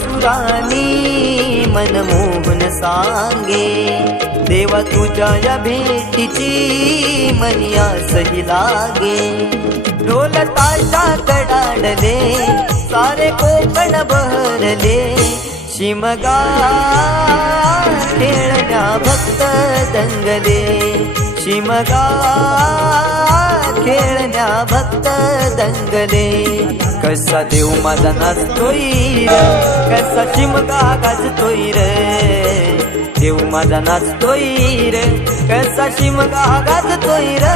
सुरानी मन मोहन सांगे, देवा तुझ्या या भेटीची मनी आसही लागे। ढोल ताशा कडाडले सारे कोकण बहरले, शिमगा खेळण्या भक्त दंगले, शिमगा खेळण्या भक्त दंगले। कसा देव माझा नाचतोय रे, कसा शिमगा गाजतोय रे, देव माझा नाचतोय रे, कसा शिमगा गाजतोय रे।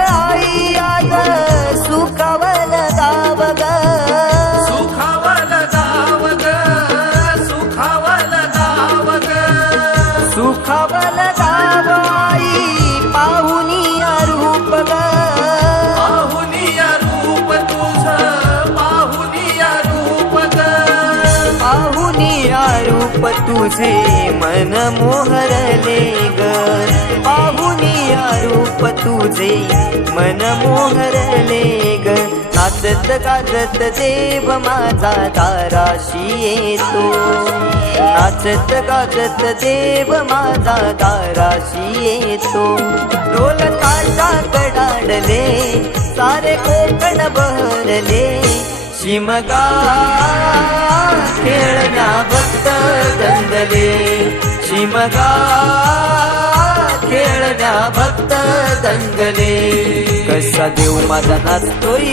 आई आज सुखावल दाव ग, सुखावल दाव ग, सुखावल दाव ग, सुखावल दाव आई पाहुनिया रूप ग, पाहुनिया रूप तुझं, पाहुनिया रूप ग, पाहुनिया रूप तुझे मन मोहरले ग, पाहुनिया रूप तुझे मन मोहरले ग। नाचत गाजत देव माझा दाराशी येतो, नाचत गाजत देव माझा दाराशी येतो। ढोल ताशा कडाडले सारे कोकण बहरले, शिमगा खेळण्या भक्त दंगले, शिमगा खेळण्या भक्त दंगले। कसा देव माझा नाचतोय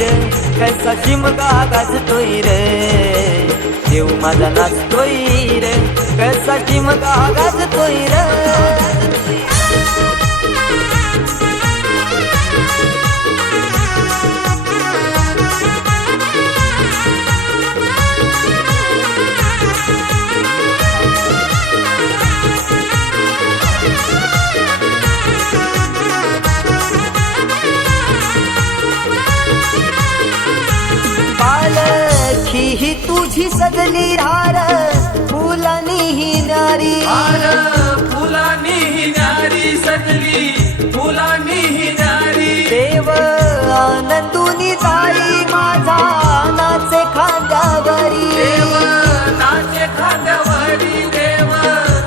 रे, कसा शिमगा गाजतोय रे, देव माझा नाचतोय रे, कसा शिमगा गाजतोय रे। ही तुझी सजली हार फुलानी ही नारी, हार फुलानी ही नारी सजली, फुलानी ही नारी। देव आनंदुनी ताई माझा नाचे खांद्यावरी, देव नाचे खांद्यावरी, देव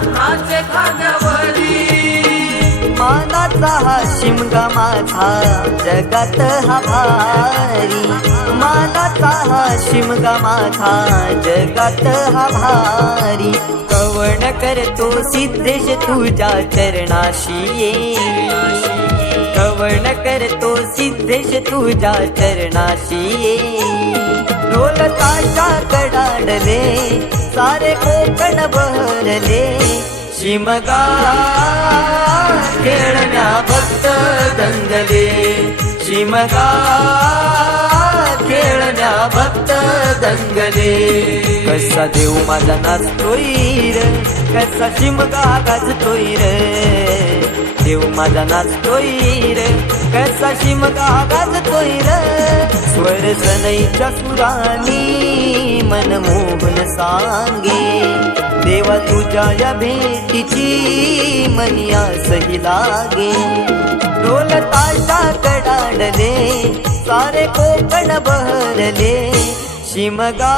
नाचे खांद्यावरी। मानाचा हा शिमगा माझा जगात हा भारी, मानाचा हा शिमगा माझा जगात हा भारी। कवण करतो सिद्धेश तुझ्या चरणाशी ये, कवण करतो सिद्धेश तुझ्या चरणाशी ये। ढोल ताशा कडाडले सारे कोकण बहरले, शिमगा खेळण्या भक्त दंगले, शिमगा खेळण्या भक्त दंगले। कसा देव माझा नाचतोय रे, कसा शिमगा गाजतोय रे, देव माझा नाचतोय रे, कसा शिमगा गाजतोय रे। स्वर सनईच्या सुरानी मन मोहन सांगे, देवा तुझ्या या भेटीची मनी आसही लागे। ढोल ताशा कडाडले सारे कोकण बहरले, शिमगा